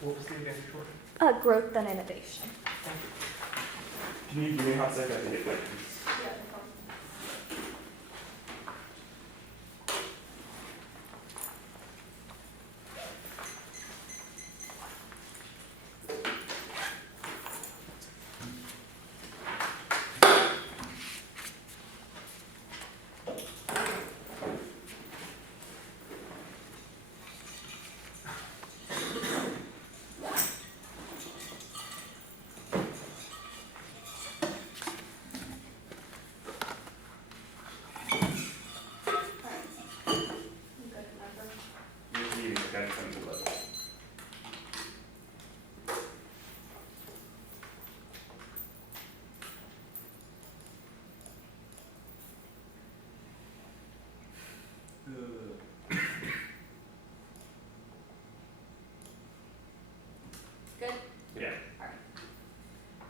What was the advantage for? Growth and innovation. Can you give me a hot second? I think it's like usually the guy comes to love. Good? Yeah.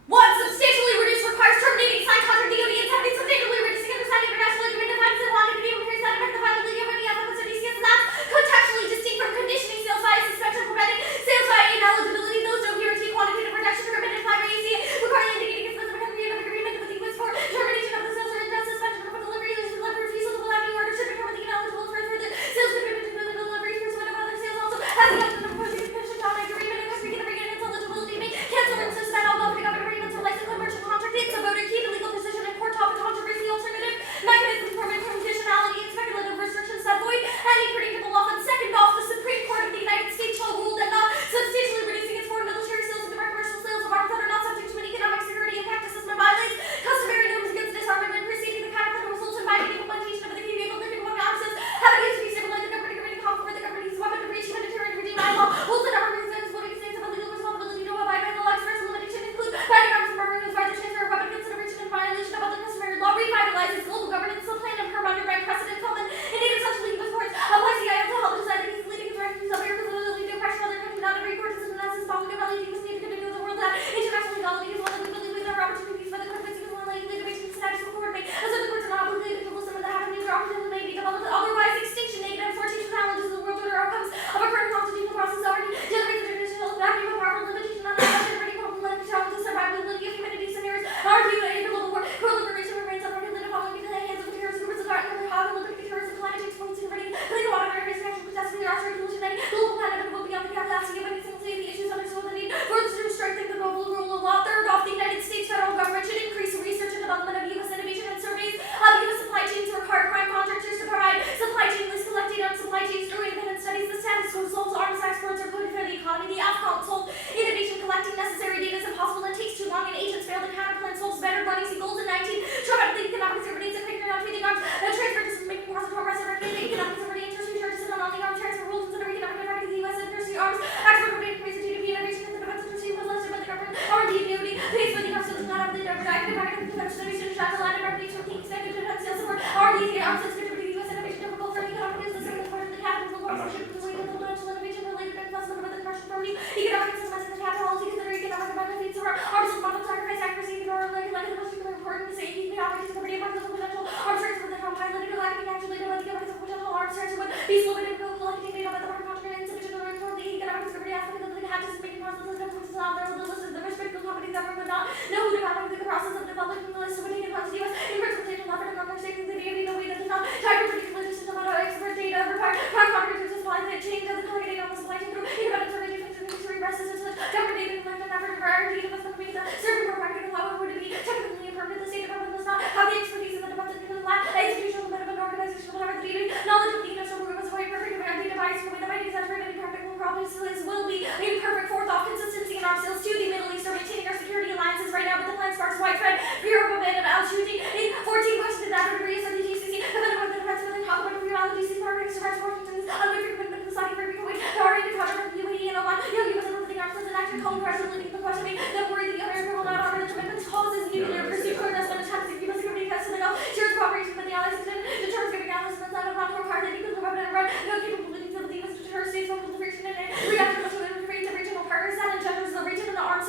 One, substantially reduce requires terminating signed contract DOD and having substantially reducing understanding international agreement defines and quantity of materials that affect the viability of any efforts or DCS that's contextually distinct from conditioning sales by suspension preventing sales by ineligibility. Those don't guarantee quantitative reduction or permitted by ACA requiring indicating a specific agreement with the U.S. for termination of the sales or interest suspension for delivery or refusal to allow new order should become the ineligible for further sales agreement to the delivery pursuant of other sales also has the option of proposing suspension down agreement and restricting its eligibility may cancel and suspend all government agreements or license commercial contract. It's a voter key to legal position and court topic controversy alternative mechanisms for conditionality and speculative restrictions that void any predictable law. And second off, the Supreme Court of the United States shall rule that not substantially reducing its foreign military sales and direct commercial sales of arms that are not subject to an economic security impact assessment violates customary norms against disarmament preceding the counterfeit results in binding implementation of the Canadian Olympic One Armistice have against be stabilized the government agreeing conflict with the government's weapon to breach humanitarian regime by law holds the government extends voting states have a legal responsibility to abide by the law express limitation include binding arms embargoes by the transfer of weapon consideration in violation of other customary law revitalizes global governance the plan of her underground precedent common in aid of such legal courts applies the IL to help decide the leading directions of irreversibility to oppression other countries not every court is analysis following a validity was needed to continue the world that international legality is one of the legally there are opportunities for the court fixing one legally debating status of court made as other courts are not obligated to listen to the happenings or opportunities may be developed otherwise extinction negative fortune challenges the world order outcomes of a current constitutional process already generates a traditional vacuum of powerful limitation on the generating problematic challenges survivability of humanity scenarios argue that a global war proliferation remains unregulated following into the hands of terrorist groups of how Olympic terrorism climate change points in ready clean water various national catastrophe there are circulation any global pandemic will be on the capacity of any single state the issues understood the need for to strengthen the global rule of law. Third off, the United States federal government should increase research and development of U.S. innovation and surveys of U.S. supply chains to require prime contractors to provide supply chain lists collect data on supply chains through independent studies. The status quo solves arms exports are good for the economy. The AFCON solved innovation collecting necessary data is impossible and takes too long and agents fail. The counterplan solves better money. See goals in 19. Try to think economic security and figuring out treating arms transfer to making positive progress and recommending economic security and tertiary charges and on the arms transfer rules considering economic impact of the U.S. and tertiary arms export would increase the GDP innovation and the defense industry was listed by the government. R&D DOD pays for the arms does not have the active market of defense innovation to travel and reputation being expected to defense sales support. R&D arms is good for the U.S. innovation difficult for economic business and the part of the capital of the potential innovation related to investment of the commercial property economic systems and the capital policy consider economic benefits of arms and model sacrifice accuracy and like the most important to say economic security and the potential arms transfer the from highlighted or lacking actually know what the evidence of potential arms transfer would be slow and collecting data about the market contract insufficient to report the economic security aspect of the hatches making process of the which is out there with the list of the respective companies that would not know who to contact the process of developing the list of taking funds to U.S. in principal offered and understanding the DOD in a way that does not try to predict positions about our expert data require prime contractors to supply the chain of the target data on the supply chain through independent survey to repress this government data and an effort for R&D to investment means that serving for practical however would be technically imperfect. The State Department does not have the expertise in the department to lack executional method of an organization whatever the DOD knowledge of the industrial program is very perfect and R&D device for that might exaggerate any practical problems will be imperfect. Fourth off, consistency in our sales to the Middle East or maintaining our security alliances right now, but the plan sparks widespread fear of abandoned altitude. 14 questions after degrees of the GCC, the benefit of the defense within top of the reality, CC partners to rest Washington's unwavering commitment to the Saudi Arabia Kuwait, the already the contract of the UAE and Oman, U.S. and the arms and action calling for us to leading the questioning that worry the American will not honor the commitments causes nuclear pursuit toward us when attempts to keep us security tests in the Gulf, shares cooperation with the allies and deterrence giving allies and out of not to require that nuclear weapon and run no capabilities of the U.S. to deter states from proliferation and reaction to the regional partners that engenders the region and the arms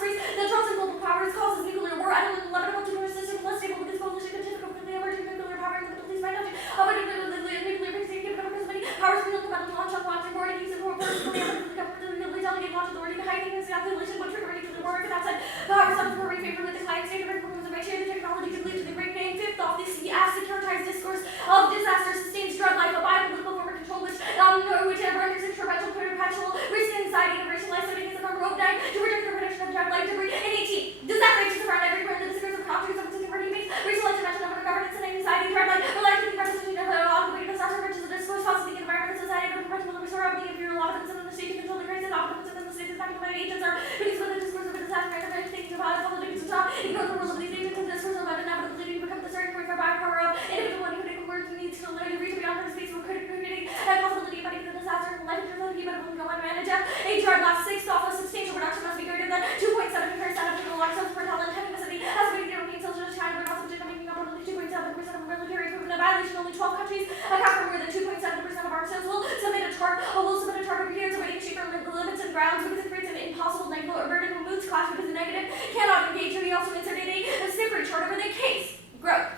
the population, what trigger to the work, and outside power some for favorably the client state of performance of share the technology could lead to the great game. Fifth off, this securitized discourse of disaster sustains drug life, a political form of control whichever under instrumental perpetual risk and anxiety and racialized studies of our rope dying to protect the production of drug life debris. And 18, does that range around everywhere in the discourse of conflicts of contemporary base, racial intervention of governance and anxiety, drug life, reliance on the representation of all the disaster which is a discourse possibly the environment, society, and perpetual the restore of the imperial law of the state to control the crisis, optimism in the state is back to my agents are because with the discourse of a disaster and the thinking about it, politics of top, ignore the rule of these agents and discourse of inevitability to become the starting point for power of individual and critical words and needs to literally reach beyond the space for critical community and possibility of fighting the disaster and life in people who go unmanaged. HR last 6 off a substantial reduction must be greater than 2.7% of total elections per talent having the city as we the European social China, but also making up only 2.7% of military equipment. A violation only 12 countries account for more than 2.7% of our sales will submit a chart over here to waiting sheet for limits and grounds because it creates an impossible negative or burden who moves class because the negative cannot engage. We also inserted a separate chart over the case growth.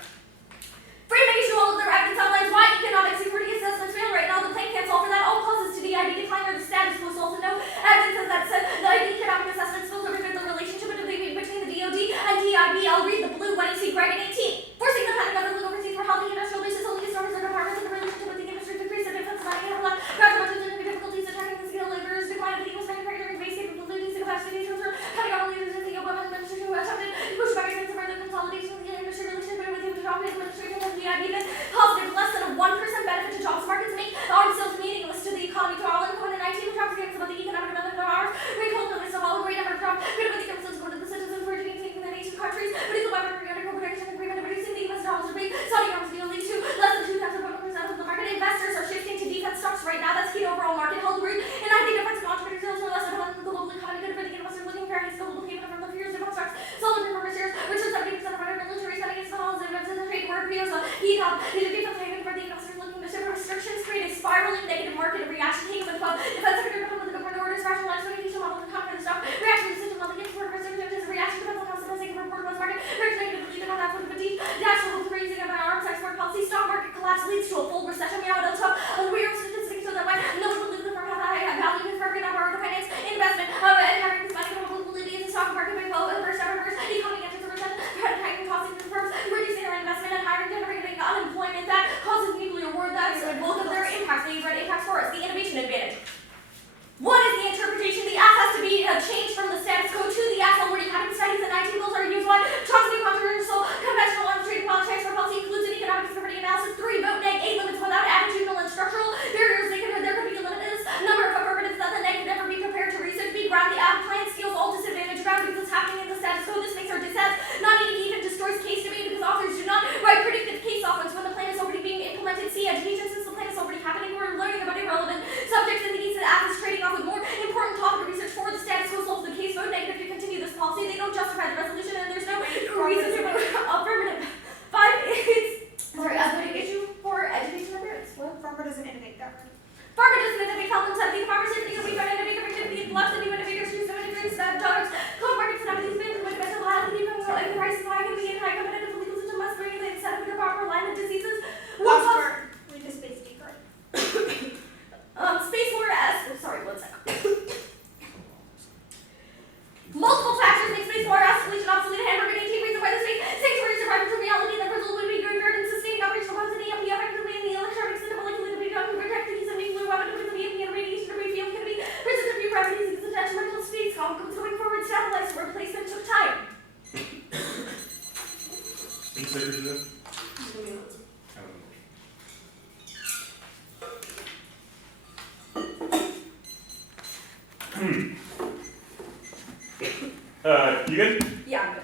Freemasons all of their evidence outlines why economic security assessments fail right now. The plan can't solve for that. All causes to DID decline or the status quo. Also no evidence that said the economic assessment spills over the relationship between the DOD and DIB. I'll read the blue when you see Greg and 18. Forcing the planning government overseas for healthy industrial bases only discovers the departments and the relationship with the industry decrease the difference money have left. Graduates and difficulties attacking the skilled laborers, decline of the U.S. manufacturing base capabilities, the capacity to transfer, cutting out leaders in the Obama administration who attempted to push back against the further consolidation of the industry relationship with the job administration and the DIB. Positive, less than a 1% benefit to jobs markets make the armed sales meaningless to the economy. To all in COVID-19, which represents about the economic benefit of ours, recall the list of all the great number of jobs, critical the governments go to the citizens for taking the nation countries, but it's a weapon for under corporation agreement of reducing the US dollars rate. Saudi arms deal leads to less than 2,1% of the market. Investors are shifting to defense stocks right now. That's key to overall market health route. And I think defense and entrepreneur sales are less than one global economy good for the investors looking for any global payment from the fears of stocks. Solid performance shares, which is 70% of our military spending is the halls and the trade war appears on EDOM. These are defense payment for the investors looking to shift restrictions create a spiraling negative market reaction taken with defense secretary with the government orders rationalized communication models and confidence stock reaction to decision while the export restrictions reaction to the cost of the report was market very negatively believe in that for the fatigue dash will raising of our arms export policy stock market collapse leads to a full recession. We have a top of weird statistics so that way no one will lose the firm have high value in firm number of the finance investment and having this money probability in the stock market by well first ever first the economy enters a recession hiking costs in the firms reducing their investment and hiring generating unemployment that causes nuclear war that's both of their impacts the red impacts for us the innovation advantage. One is the interpretation. The act has to be changed from the status quo to the act already having studies and 19 bills are used by trust and controversial conventional administrative policy transfer policy includes an economic security analysis. 3 vote neg 8 limits without attitudinal and structural barriers. There could be a limited number of affirmatives that the neg would never be prepared to research be ground the appliance skills all disadvantage ground because it's happening in the status quo. This makes our dissent not even destroys case debate because authors do not write predictive case offense when the plan is already being implemented. See education since the plan is already happening. We're learning about irrelevant subjects and the needs of the act is trading off with more important topic research for the status quo solves the case. Vote negative to continue this policy. They don't justify the resolution and there's no reason to affirmative. 5 is sorry, a voting issue for education appearance. What? Farmer doesn't innovate government. Farmer doesn't innovate health and safety. Farmers think that we don't innovate the activity of blocks and new innovators choose to innovate dollars. Cold markets and everything's been with mental health and even the prices high can be in high competitive legal system must bring in instead of the proper alignment diseases. Last part. Read the space D card. Space Lord S. Oh, sorry, 1 second. Multiple factors make space more escalation obsolete. Hamburger 18 reason why the space sanctuary survivors of reality that result would be graveyard and sustained operational capacity of the effectively in the electronic system molecular to be done to protect the use of nuclear weapon to the EMP and radiation debris field can be resistant to gravity because it's attached mental space comes going forward satellites replacement took time. Any stickers in there? You good? Yeah, I'm good.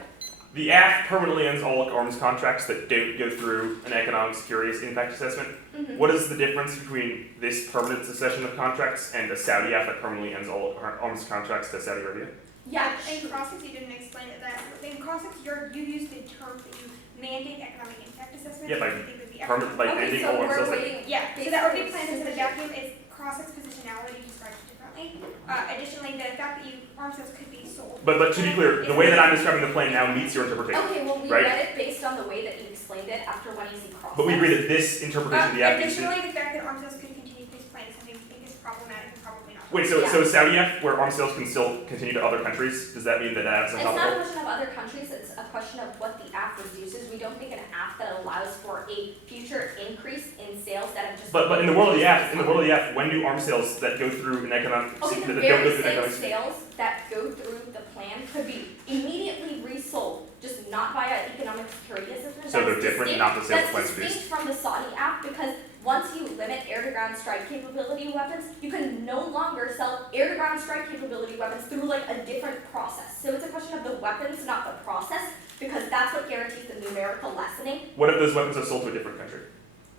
The act permanently ends all arms contracts that don't go through an economic security impact assessment. Mm-hmm. What is the difference between this permanent cessation of contracts and the Saudi act that permanently ends all arms contracts to Saudi Arabia? Yeah. In Crossix, you didn't explain it that. In Crossix, you used the term that you mandate economic impact assessment. Yeah, by I think would be permanent, like Okay, ending so all arms we're sales. waiting. Yeah, so Based that on would be planned as the specific- vacuum is Crossix positionality described differently. Additionally, the fact that arms sales could be sold. But to be clear, the way that I'm describing the plan now meets your interpretation. Okay, well we right? read it based on the way that you explained it after one easy cross. But we agree that this interpretation of the act needs to. Additionally, the fact that arms sales could continue this plan is something we think is problematic and probably not Wait, so Saudi F, where arms sales can still continue to other countries, does that mean that that's It's not a untopical? question of other countries, it's a question of what the app reduces. We don't think an app that allows for a future increase in sales that have just. But in the world of the app, when do arms sales that go through an economic, Okay, that the don't go very through an same economic, sales that go through the plan could be immediately resold, just not via economic security assistance. so they're That's different, distinct- not the sales plans That's produced? distinct from the Saudi app, because once you limit air-to-ground strike capability weapons, you can no longer sell air-to-ground strike capability weapons through like a different process. So it's a question of the weapons, not the process, because that's what guarantees the numerical lessening. What if those weapons are sold to a different country?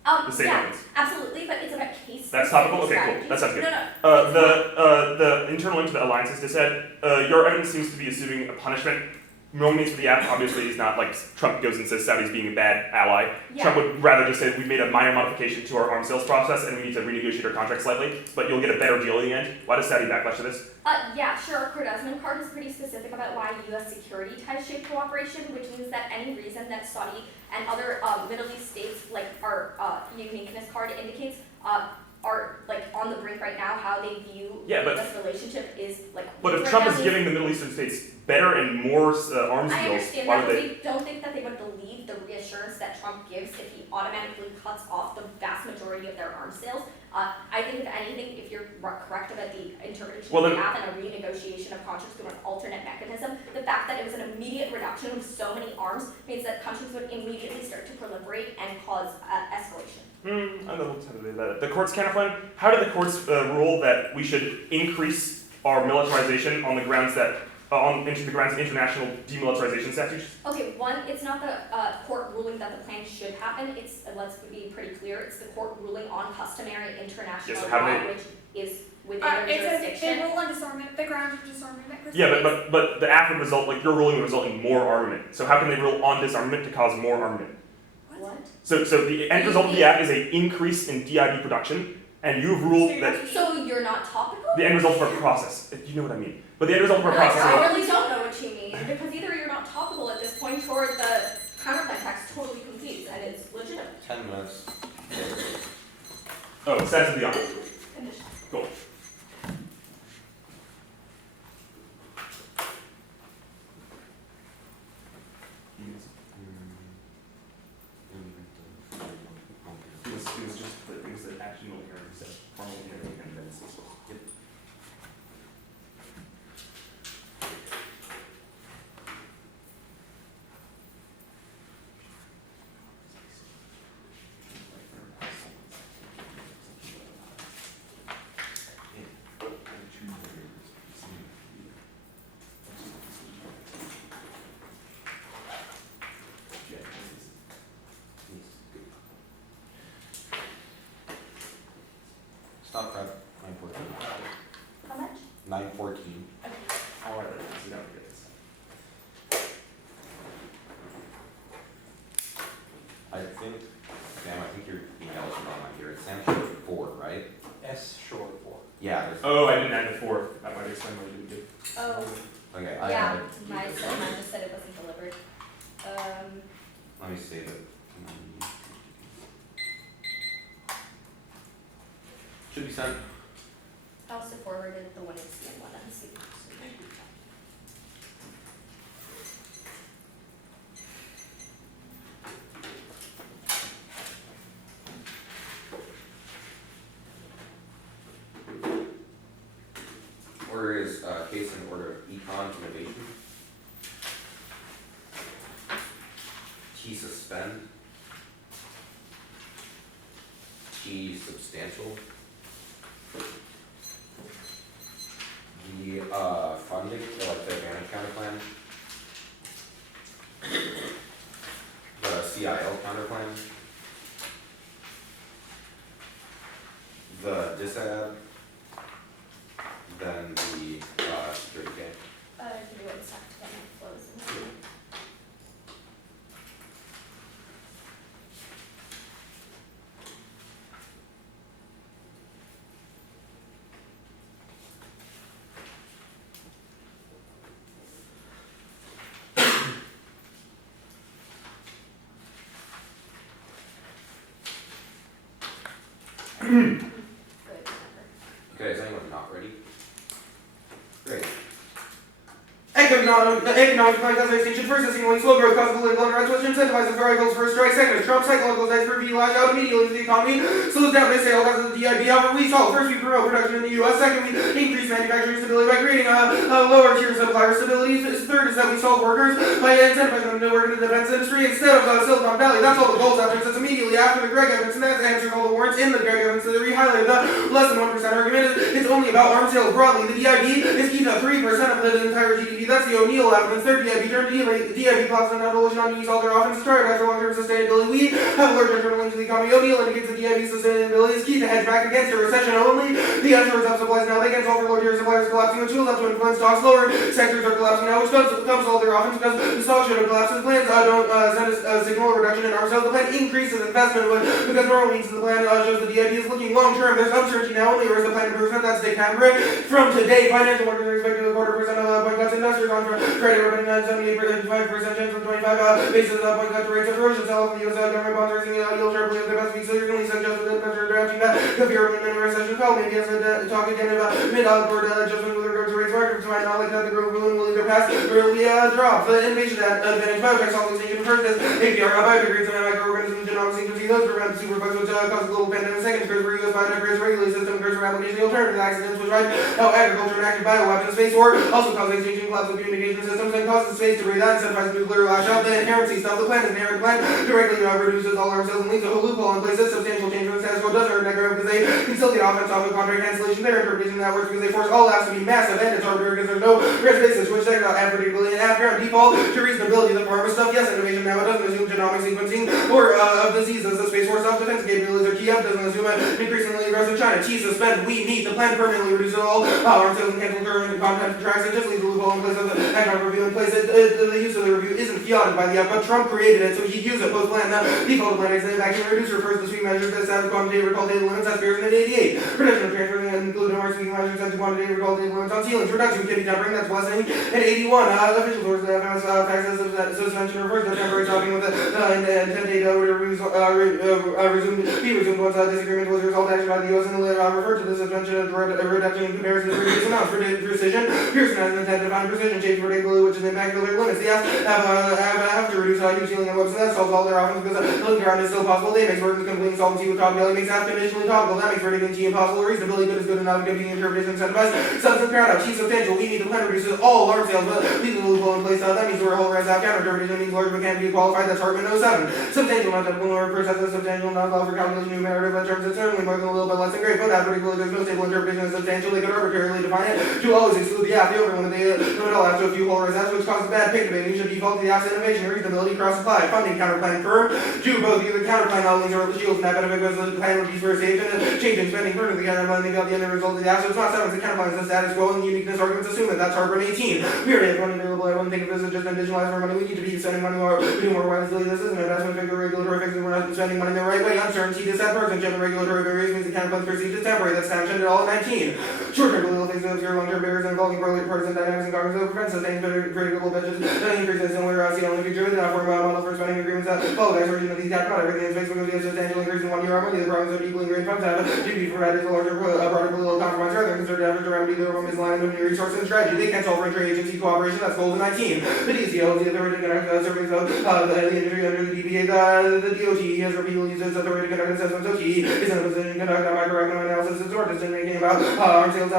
The same Yeah, weapons? absolutely, but it's about case. That's topical? Okay, cool. strategies. That sounds good. No. The internal link to the alliances just said, your evidence seems to be assuming a punishment. No means for the app, obviously, is not like Trump goes and says Saudi's being a bad ally. Yeah. Trump would rather just say we made a minor modification to our arms sales process and we need to renegotiate our contract slightly, but you'll get a better deal in the end. Why does Saudi backlash to this? Yeah, sure. Our Cordesman card is pretty specific about why U.S. security ties shape cooperation, which means that any reason that Saudi and other Middle East states, like our uniqueness card indicates, are like on the brink right now. How they view this relationship is like. But if right Trump now is giving the Middle Eastern states better and more arms I deals, understand why that, would but they? we don't think that they would believe the reassurance that Trump gives if he automatically cuts off the vast majority of their arms sales. I think if anything, if you're correct about the interpretation of the app and a renegotiation of contracts through an alternate mechanism, the fact that it was an immediate reduction of so many arms means that countries would immediately start to proliferate and cause escalation. I don't know what's happening about it. The court's counterplan. How did the courts rule that we should increase our militarization on the grounds that into the grounds of international demilitarization statutes? Okay, one, it's not the court ruling that the plan should happen. It's, let's be pretty clear, it's the court ruling on customary international Yeah, so how do law, they- which is within their It says jurisdiction. they rule on disarmament, the grounds of disarmament. Yeah, but the act would result, like your ruling would result in more armament. So how can they rule on disarmament to cause more armament? What? So the end result of the act is an increase in DIB production, and you've ruled that So you're not topical? the end result of our process. If you know what I mean. But the end result of our No, process. I really don't know what you mean, because either you're not topical at this point, or the counterplan text totally confused, and it's legitimate. 10 minutes. Oh, status of the honor. Condition. Cool. It was just the things that action will hear said formal hearing and then it's yep. Stop at 9:14. How much? 9:14. Okay. All right, let's see how we get this. I think, Sam, I think your email is wrong on here. It's Sam Short 4, right? S short for. Yeah, there's, Oh, I didn't add the 4. That might explain what you did. Oh, okay, I yeah, have it. mine just said it wasn't delivered. Let me save it. Should be sent. I also forwarded the one in CN1 and C. Order is case in order of econ innovation. T suspend. T substantial. The funding, so like the advantage counterplan. The CIL counterplan. The disad. Then the security game. Give me 1 sec to get my flows in. Good, remember. Okay, is anyone not ready? Economic decline causes extinction. First, a seemingly slow growth causes political unrest, which incentivizes variables for a strike. Second, Trump's psychological dice for lash out immediately to the economy, slows down the sale causes the DIB. However, we solve. First, we promote production in the U.S. Second, we increase manufacturing stability by creating a lower tier supplier stability. Third is that we solve workers by incentivizing them to work in the defense industry instead of Silicon Valley. That's all the goals after. Since immediately after the Greg evidence, and that's answering all the warrants in the Greg evidence. So they re-highlighted the less than 1% argument. It's only about arms sales broadly. The DIB is key to 3% of the entire GDP. That's the O'Neill evidence. Third DIB turned DIB plots and evolution on use all their offense to prioritize for long-term sustainability. We have a large internal link to the economy. O'Neill indicates that DIB sustainability is key to hedge back against a recession only. The onshore of supplies now they can solve for low-tier suppliers collapsing, which tools up to influence stocks. Lower sectors are collapsing now, which comes all their offense because the stock should have collapsed. The plans don't send a signal of reduction in arms sales. The plan increases investment because normal means the plan shows the DIB is looking long-term. There's uncertainty now only, whereas the plan improvement that's the camera. From today, financial markets are expected to record a % of point cuts. Investors on credit reporting 78.5% chance of 25 basis point cut to rates of erosion. Sell the U.S. government bonds raising yield sharply over the past week. So you're going to suggest that the investor drafting that the fear of a recession fell. Maybe as a talk again about mid-outward adjustment with regard to rates markets. Might not like that the growth balloon will either pass or will be dropped. The innovation advantage biotech solving station first is APR biotech rates and microorganisms genomics sequencing. Those prevent superbugs which cause global pandemic. Second, curves for U.S. biotech rates regulate system curves for application alternative accidents which ride out agriculture and active bioweapons. Space war also causes extinction collapse of communication systems and causes space to breathe out, incentivizes nuclear lash out. The inherency stuff. The plan is an inherent plan directly reduces all arms sales and leaves a loophole in place. This substantial change in the status quo doesn't hurt negative because they can still get offense off of contract cancellation. Their interpretation that works because they force all apps to be massive and it's arbitrary because there's no risk basis which they have predictability and after default to reasonability. The pharma stuff, yes, innovation now it doesn't assume genomic sequencing or of diseases. The Space Force self-defense capabilities are key up, doesn't assume an increasingly aggressive China. T suspend, we need the plan permanently reduces all arms sales and cancel current content tracks. It just leaves a loophole in place of the economic review in place. The use of the review isn't fiated by the app, but Trump created it, so he used it post-plan. Now, default plan is an action reduce refers to sweep measures that establish quantitative recall data limits as appears in 88. Reduction of transfer and include more sweeping measures that quantitative recall data limits on ceilings. Reduction can be tempering, that's blessing. And 81, official sources have access suspension refers to temporary stopping with the intent data reviews be resumed once disagreement was a result action by the U.S. and referred to the suspension as a reduction in comparison to previous amounts. For precision, Pearson has an intent to find precision change predictably, which is in back their limits. The apps have to reduce huge ceiling on webs, and that solves all their offense because looking around is still possible. They makes working complete solvency with top belly makes apps conditionally topical. That makes predicting T impossible. Reasonability good is good enough to be interpretation incentivized. Substance paradox, T substantial. We need the plan reduces all arm sales, but leaving the loophole in place. That means we're a whole res app counter interpretation means large but can't be qualified. That's Hartman 07. Substantial not typical nor refers as a substantial not allowed for calculation numerative terms. It's certainly more than a little bit less than great, but particularly there's no stable interpretation of substantial. They could arbitrarily define it to always exclude the app. The overlimit they limit all apps to a few whole res apps, which causes bad pick debating. Should default to the app's innovation, reasonability, cross supply, funding, counterplan firm. Do both either counterplan outlinks or the shields and that benefit because the plan would be for safe and changing spending further the counterplan they got the end result of the app. So it's not seven, the counterplan is the status quo and the uniqueness arguments assume that that's Harvard 18. We already have money available. I wouldn't think of this as just additionalized more money. We need to be spending money more, do more wisely. This is an investment figure regulatory fix and we're not spending money the right way. Uncertainty, dissatisfaction, and regulatory barriers means the counterplan perceived as temporary. That's sanctioned at all at 19. Short-term political things that obscure long-term barriers involving partisan dynamics and Congress that prevent sustained predictable budgets. Nothing increases similar see only future with enough for model for spending agreements that follow the expiration of these gap. Not everything is fixed because we have substantial increase in 1 year money. The problems of deeply ingrained funds have duty providers a larger broader political compromise rather than concerted effort to remedy the overall misalignment of new resources and strategy. They can't solve for interagency cooperation. That's goal 19. The DCO is the authority to conduct surveys of the industry under the DBA. The DOT has repeatedly used its authority to conduct assessments. OT is in a position to conduct a microeconomic analysis of source decision making about arms sales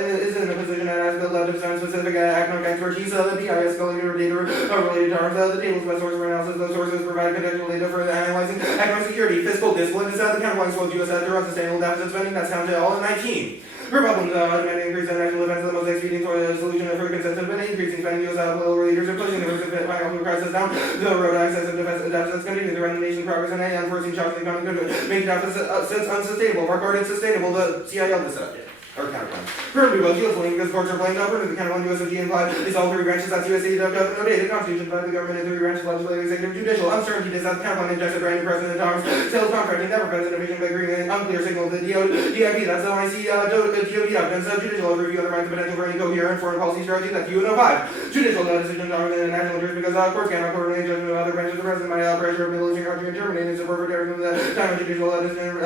is in a position and has built up defense specific economic expertise. The BIS collected data related to arms. The tables by source for analysis. Those sources provide contextual data for analyzing economic security. Fiscal discipline is the counterpoint towards U.S. to run sustainable deficit spending. That's down to all in 19. Republicans demanding increase in national defense is the most expedient toward a solution for consistent but increasing spending. U.S. political leaders are pushing the risk of financial crisis down the road. Access of defense deficits continue to run the nation progress and any unforeseen shocks in the economy could make deficits unsustainable. Mark Gordon sustainable. The CIL this up. Or counterpoint. Currently, well, geopolitical because courts are blamed up under the counterpoint USOG implied is all three branches. That's USA, no data, Constitution, by the government, and three branches, legislative, executive, judicial. Uncertainty is that the counterpoint injects a brand new president in arms. Sales contracting never prevents innovation by agreeing an unclear signal to the DIB. That's the OIC, DOD evidence. Judicial overview undermines the potential for any coherent foreign policy strategy. That's UNO5. Judicial decisions are within national interest because courts cannot coordinate judgment of other branches of the president by pressure of military country and Germany and support for terrorism. The time of judicial decision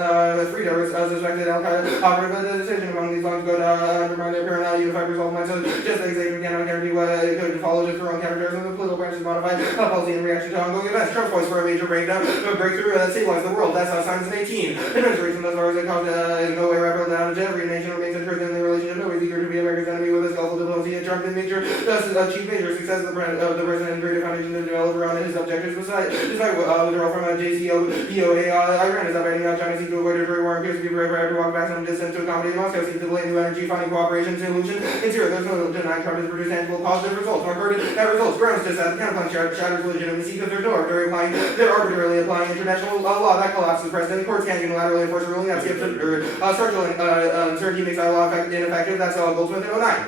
freedom is suspected operative decision among these songs go to undermine their parent unified resolve mindset. Just like they cannot guarantee what it could follow just their own counterterrorism. The political branches modify policy in reaction to ongoing events. Trump's voice for a major breakdown, a breakthrough that stabilized the world. That's how science in 18. Administration, as far as it caused no way rapid damage. Every nation remains interested in the relationship. Nobody's eager to be America's enemy with his skillful diplomacy. And Trump did make sure thus achieve major success of the president and create a foundation to develop around his objectives. Despite withdrawal from JCPOA, Iran is upending China seeks to avoid a trade war and appears to be prepared to walk back some distance to accommodate Moscow. Seeks to delay new energy finding cooperation solution. In Syria, there's no denying Trump has produced tangible positive results. Mark that results grounds just as the counterplan shatters legitimacy because there's no arbitrarily applying international law that collapses precedent. Courts can't unilaterally enforce a ruling that skips structural uncertainty makes that law ineffective. That's Goldsmith in 09.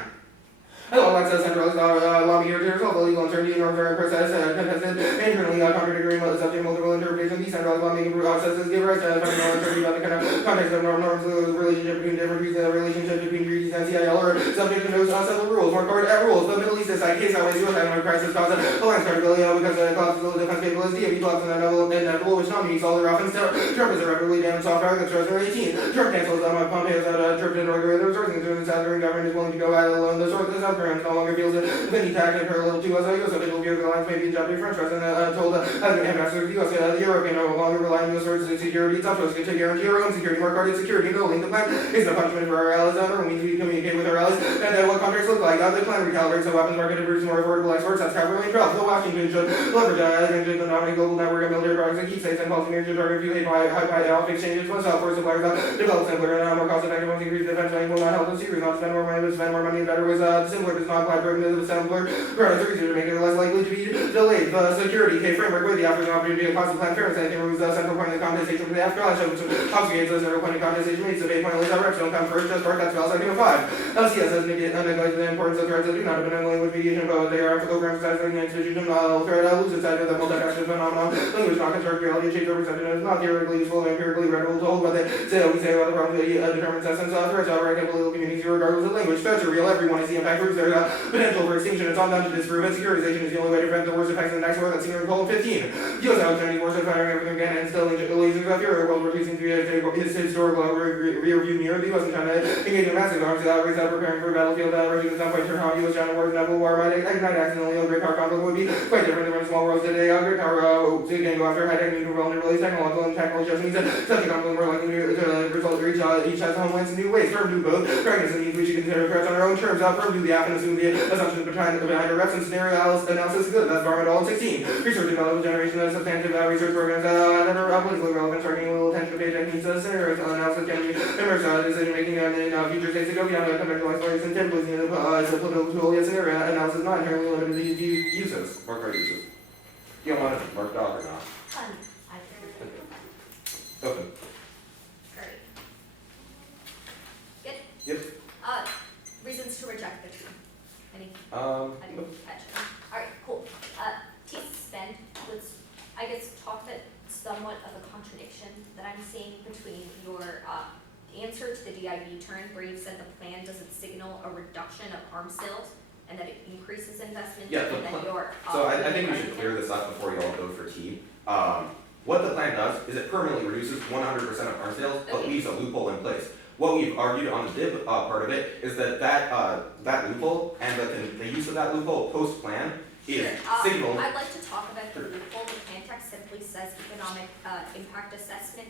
Hello, like centralized lobby here to resolve the legal uncertainty in order to process contested internally contradictory subject multiple interpretation. Decentralized lawmaking processes give rise to fundamental uncertainty about the kind of context of norms, the relationship between different views, the relationship between treaties and CIL, or subject to no settled rules. More card rules. The Middle East is like case always suicide when a crisis causes alliance credibility because the collapse of the defense capability of collapse and inevitable which nominates all their offense. Trump is irreparably damaged soft power that's 2018. Trump cancels Pompeo's trip to North Korea. The resourcing to the South Korean government is willing to go at it alone. The South Koreans no longer feels that any tactic parallel to us. U.S. officials view the alliance may be in jeopardy. French president told ambassador to the U.S. The European no longer rely on U.S. sources of security. It's up to us to guarantee our own security. More guarded security. No link the plan is no punishment for our allies on our own. We need to communicate with our allies and what contracts look like. The plan recalibrates the weapons market to produce more affordable exports. That's capital trials. The Washington should leverage advantage the dominant global network of military products that keep states and policy makers target few high exchanges. Once for suppliers develop simpler and more cost-effective ones. Increase defense spending will not help us. Secret not spend more money, but spend more money better with simpler does not apply primitive assembler. Products are easier to make it less likely to be delayed. The security K framework with the offers an opportunity to cost plan fairness. Anything removes the central point of the contestation from the afterlife, which obfuscates the central point of contestation. Makes the 8 point list reps don't come first. Just part that's spells like 5. LCS has neglected the importance of threats that do not have been language mediation, but they are overemphasizing the institution. Threat loses sight of the multifaceted phenomenon. Language not construct reality, shaped or perception is not theoretically useful and empirically readable to hold what they say. We say about the problem determines essence. Threats are right political communities regardless of language. Threats are real. Everyone is the impact proves their potential for extinction. It's all down to disprove it. Securitization is the only way to prevent the worst effects of the next war that's seen in Cold 15. U.S. opportunity wars are firing everything again and still lasers up here. World War II seems to be his historical rear view mirror. The U.S. and China engage in massive arms race out preparing for a battlefield rushing at some point turn on U.S. China wars and naval war might ignite accidentally. A great power conflict would be quite different than when small worlds today. A great power can go after high-tech new development release technological and tactical just means that such a conflict more likely to result in each has homelands in new ways. Firm do both. Pragmatism means we should consider threats on our own terms. Firm do the app and assume the assumptions behind our reps and scenario analysis is good. That's environmental in 16. Research development generation of substantive research programs that are politically relevant, targeting a little attention to paycheck needs scenario analysis can be immersive decision making and in future states to go beyond conventional exploration. Typically seen as a political tool, yet scenario analysis not inherently limited to these uses. Mark our uses. You don't want to mark dog or not? I can. Open. Great. Good? Yep. Reasons to reject the tree. Any? Um. I didn't catch it. Alright, cool. T-spend was, I guess, talk that somewhat of a contradiction that I'm seeing between your answer to the DIB turn, where you said the plan doesn't signal a reduction of arms sales and that it increases investment. Yeah, and then your So I think we should clear this up before you all go for T. What the plan does is it permanently reduces 100% of arms sales, but Okay. leaves a loophole in place. What we've argued on the DIB part of it is that loophole and the use of that loophole post-plan is signaled. I'd like to talk about the loophole. The plan text simply says economic impact assessment.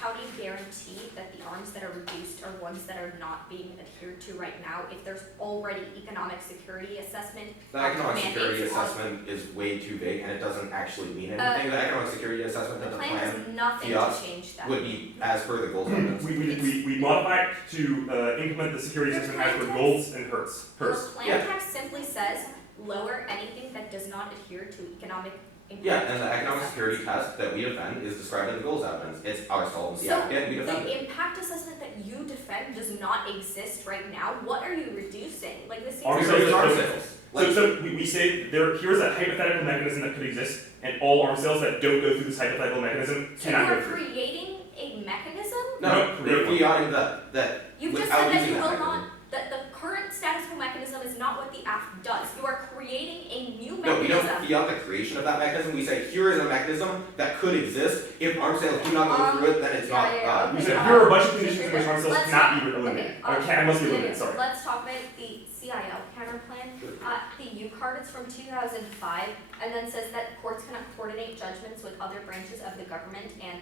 How do you guarantee that the arms that are reduced are ones that are not being adhered to right now if there's already economic security assessment? The economic mandates security on- assessment is way too vague and it doesn't actually mean anything. The economic security assessment The that the plan plan does nothing to fiat change that. would be as per the goals of We modify it to implement the security system as per goals and hertz. Your Hertz. plan Yeah. text simply says lower anything that does not adhere to economic impact. Yeah, and the economic security test that we defend is described in the goals evidence. It's our solvency So applicant, we defend it. the impact assessment that you defend does not exist right now. What are you reducing? Like this Arms seems sales Here's are arms okay. sales. So we say here's a hypothetical mechanism that could exist, and all arms sales that don't go through this hypothetical mechanism so cannot you're go through. creating a mechanism? No, No, we're fiating that You've just without said that using you that will mechanism. not, that the current status quo mechanism is not what the act does. You are creating a new No, we mechanism. don't beyond the creation of that mechanism. We say here is a mechanism that could exist. If arms sales do not go through it, then it's not. We Okay, said here are a bunch of conditions in which arms sales let's cannot be talk- eliminated. okay, Must be eliminated, sorry. Let's talk about the CIL counter plan. Sure. The U card is from 2005, and then says that courts cannot coordinate judgments with other branches of the government, and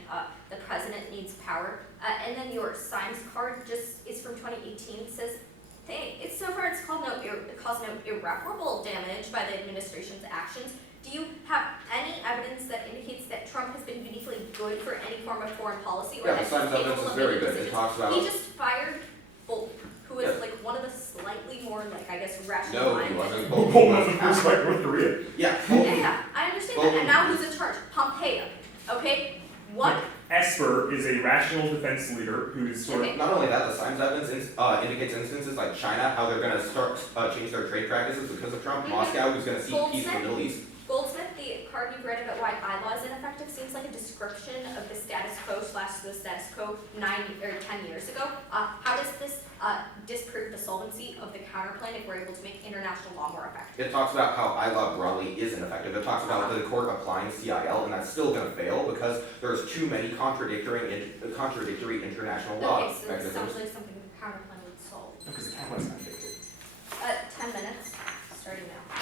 the president needs power. And then your Symes card just is from 2018. It says it's so far it's caused no irreparable damage by the administration's actions. Do you have any evidence that indicates that Trump has been uniquely good for any form of foreign policy, or Yeah, that the he's Symes evidence capable is of very making good. It decisions? talks about. He just fired Bolton, who is Yeah. like one of the slightly more like I guess rational No, minds. he wasn't. Bolton was the first fight North Korea. Yeah. Yeah, I understand that. Bolton. And now who's in charge? Pompeo. Okay? What? Esper is a rational defense leader who is sort of Okay. Not only that, the Symes evidence indicates instances like China, how they're going to start change their trade practices because of Trump. Mhm. Moscow, who's going to seek peace in the Goldsmith. Middle East. Goldsmith, the card you've read about why I law is ineffective, seems like a description of the status quo / the status quo 10 years ago. How does this disprove the solvency of the counterplan if we're able to make international law more effective? It talks about how ILAW broadly is ineffective. It talks about the court applying CIL, and that's still going to fail because there's too many contradictory international law Okay, so this mechanisms. sounds like something the counterplan would solve. because the Capitol's not fixed. 10 minutes, starting now.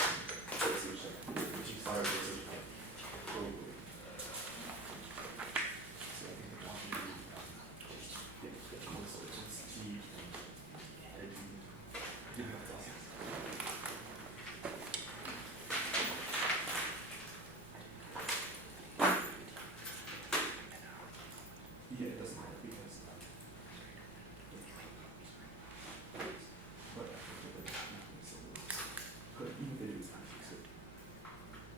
Yeah, it doesn't matter because. But even if they do, it's not fixed.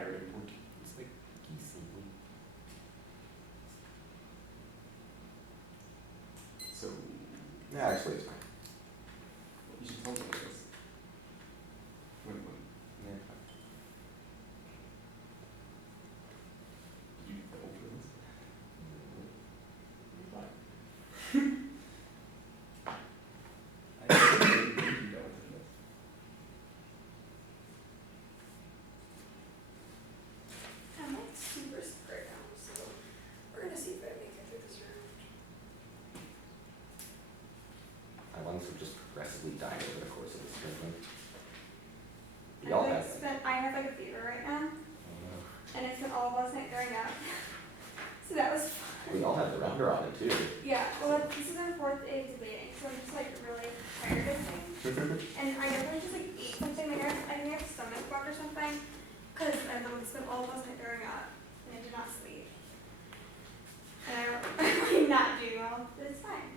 higher import. It's like decently. So Yeah, actually, it's fine. you should tell me about this. When Yeah. you fell for this. Why? I didn't think you dealt with this. I'm like super sick right now, so we're gonna see if I make it through this round. My lungs have just progressively died over the course of this drinking. We all have. I have like a fever right now, Oh, and it's been all of us night throwing up. So that was fun. no. We all have the rounder on it too. Yeah, well, this is our 4th day of debating, so I'm just like really tired of things. And I definitely just like ate something, like I think I have stomach bug or something, because I know it's been all of us night throwing up, and I did not sleep. And I'm really not doing well, but it's fine.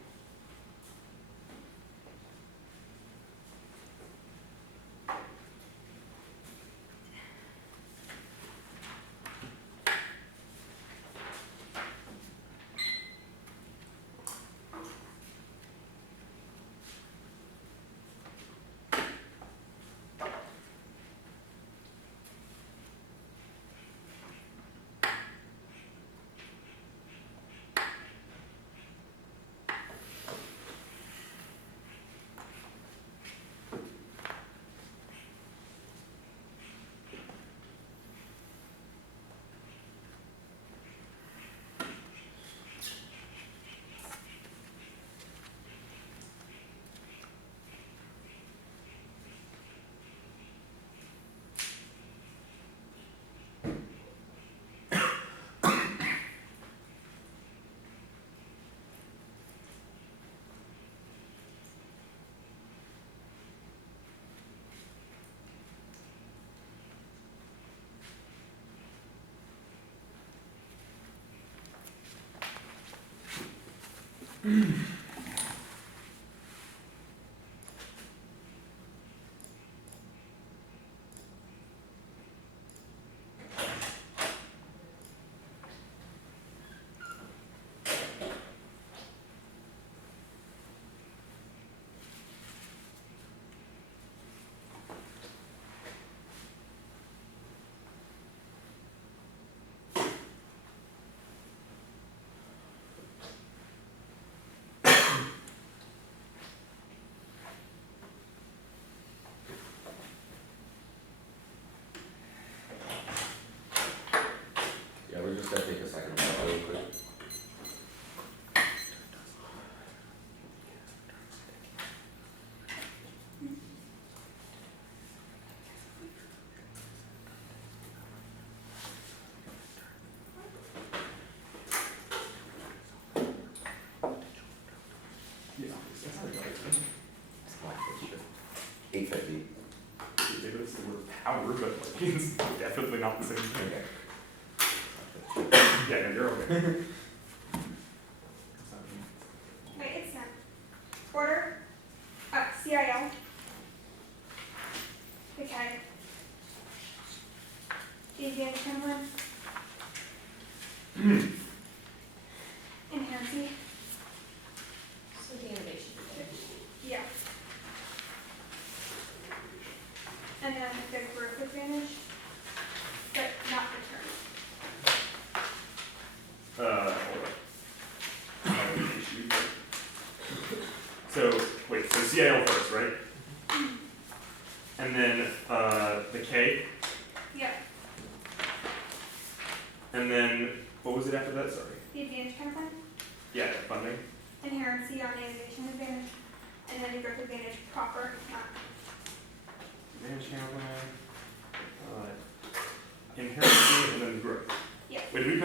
Yeah, we're just gonna take a second to real quick. Yeah, that's not right. It's not good shit. 850. Maybe it's the word power, but like, it's definitely not the same thing. Okay. Yeah, no, you're okay. Wait, it's not. Order, CIL. Okay. Deviant Finland. Enhancey. So the innovation. Yeah. And then the growth advantage, but not return. Hold on. I have an issue. So, wait, so CIL first, right? And then, the K, Yeah. and then, what was it after that, sorry? The advantage kind of thing. Yeah, funding. Inherency on the innovation advantage, and then the growth advantage proper, not. Advantage handling, inherency, and then growth. Yeah. Wait, we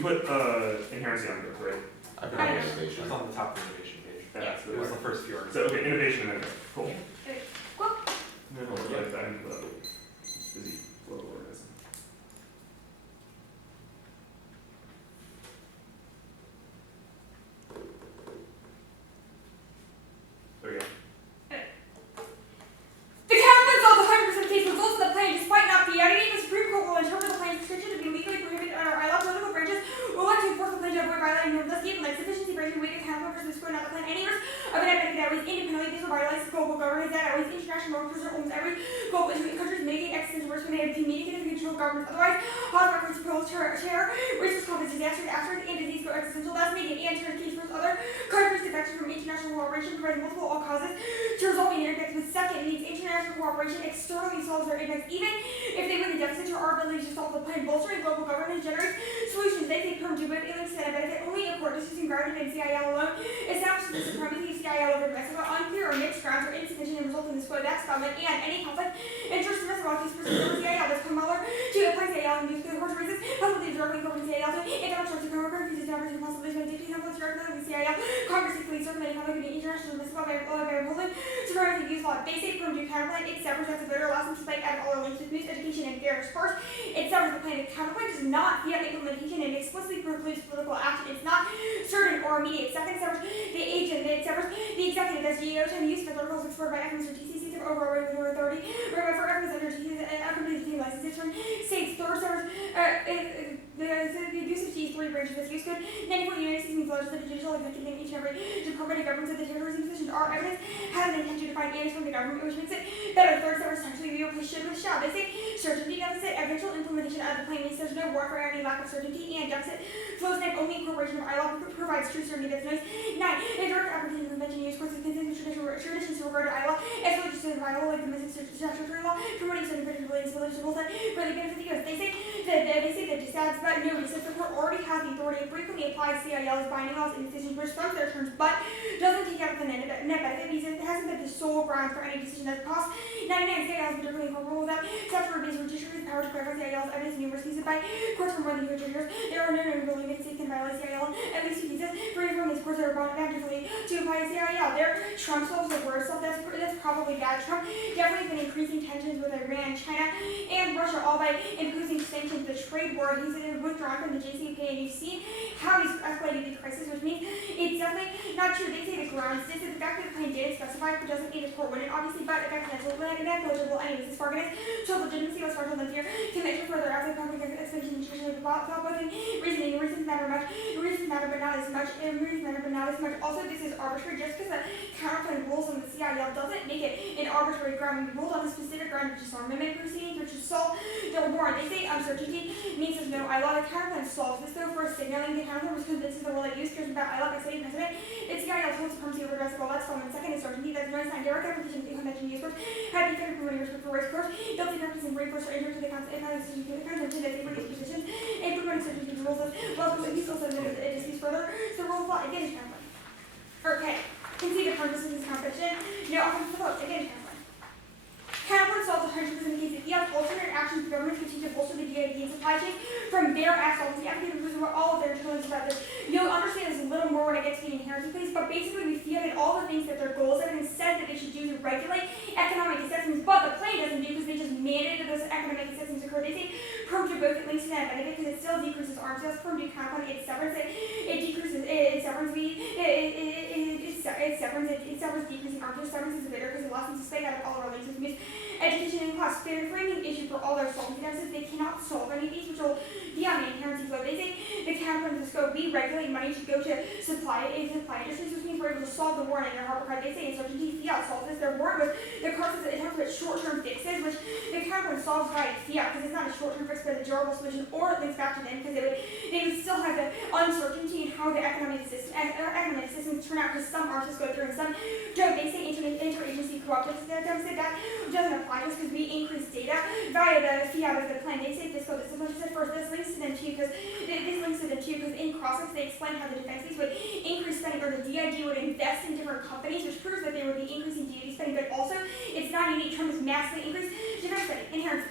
put, inherency on growth, right? I've I been don't on know. innovation. It's on the top of the innovation page. Yeah, so It was the there. first few articles. So, okay, innovation and then growth, cool. Okay. Well, No, no, I'm busy flow organizing. There we go. the count of all the 100% case results of the plan, despite not being edited, the Supreme Court will interpret the plan almost every global issue. Countries mitigate existential risk when they have communicative and control governments. Otherwise, hot records propose terror, risks conflict, disaster, and disease go existential. That's making and turn case first. Other countries defected from international cooperation, providing multiple all causes to resolving their impacts. But second, needs international cooperation externally solves their impacts, even if they win the deficit to our ability to solve the plan. Bolstering global governance generates solutions. They take perm to both aliens to benefit only a court decision grounded in CIL alone. Establishes the supremacy of CIL over Mexico. Unclear or mixed grounds are insufficient and result in the squad that's government and any conflict interest in Mexico case pursuant to CIL. This Kamala to apply CIL and use the course reasons publicly directly government CIL to intellectual to cover confuses numbers and possibilities when dictating conflicts directly with CIL. Congress equally circulating conflict in the international Mexico by Poland to currently use law. They say perm to counterplan. It severs as a voter allows them to spike out of all our links with news, education, and fairness. First, it severs the plan. The counterplan does not fiat implementation and explicitly precludes political action. It's not certain or immediate. Second, severs the agent. It severs the executive as GEO time use for articles explored by FMS or TCC to overall regulatory authority, or for FMS under TCC and accompanied the license from states. Third, severs the abuse of G3 branches this use could negatively United States means the judicial, executive, and each and every department of governments of the territories and positions are evidence has an intent to define and from the government, which makes it better. Third, severs essentially we replace should with shall. They say certainty deficit, eventual implementation of the plan means there's no warrant for any lack of certainty, and deficit flows neck only incorporation of ILAW provides true certainty that's nice. 9. Indirect application of convention use courts of consistent traditions with regard to ILAW as well as vital like domestic statutory law, promoting certain predictability and stability to both sides for the benefit of the US. They say that just adds but no reason the court already has the authority and frequently applies CIL as binding laws and decisions which from their terms but doesn't take out the net benefit because it hasn't been the sole ground for any decision that's passed. 99 CIL is particularly incorporable without statutory based judiciary's power to clarify CIL's evidence in numerous cases by courts for more than 200 years. There are no known ruling that states can violate CIL at least 2 cases. Free from these courts that are bound actively to apply CIL. Trump solves the word stuff. That's probably bad. Trump definitely been increasing tensions with Iran, China, and Russia, all by imposing sanctions. The trade war, he's withdrawn from the JCPOA, and you've seen how he's escalated the crisis, which means it's definitely not true. They say the grounds. This is the fact that the claim didn't specify, but doesn't mean the court wouldn't, obviously, but if that's negligible anyways. This bargain is total legitimacy was partial than fear. Connection further outside conflict expedition nutrition thought both in reasoning. Reasons matter much. Reasons matter but not as much. Reasons matter but not as much. Also, this is arbitrary. Just because the counterclaim rules on the CIL doesn't make it an arbitrary ground. We ruled on a specific ground of disarmament proceedings, which is solved the warrant. They say uncertainty means there's no ILAW. The counterclaim solves this though for signaling the counterclaim was convinced the role it used cares about ILAW by setting precedent. It's CIL told supremacy over domestic law. That's from the second is certainty. That's no sign. Direct application of the convention use first. Had defended promoting respect for rights first. Guilty practice and reinforce or injury to the concept of decision to the convention that favor these positions. And promoting certainty to rules of well, he's also noted that it disputes further. So rule of law again is counterclaim. Okay. Concede the purpose of this competition. No offense to the vote. Again, counterclaim. Counterclaim solves 100% of the case. If you have alternate actions, the government continue to bolster the DIB and supply chain from their acts. The advocate was all of their intelligence about this. You'll understand this a little more when I get to the inherency phase, but basically we fielded all the things that their goals have and said that they should do to regulate economic assessments, but the plan doesn't do because they just mandated those economic assessments occur. They say perm to both, it links to that benefit because it still decreases arms sales. Perm to counterclaim, it severs it decreases, it severs decreasing arms sales. Severance is bitter because it allows them to spend out of all our links with education and class. Fair framing issue for all their solvency deficits. They cannot solve any of these, which will be on the inherency flow. They say the counterclaim to scope, we regulate money should go to supply industries, which means we're able to solve the war in their harbor card. They say uncertainty, fiat solves this. Their war with the card says it talks about short-term fixes, which the counterclaim solves by fiat because it's not a short-term fix but a durable solution, or it links back to them because they would still have the uncertainty in how the economic systems turn out because some artists go through and some don't. They say interagency cooperative deficit that doesn't apply just because we increase data via the fiat of the plan. They say fiscal discipline. She said first this links to them too because in crossings they explain how the defense fees would increase spending or the DID would invest in different companies, which proves that they would be increasing DID spending, but also it's not unique. Trump has massively increased defense spending. Inherency.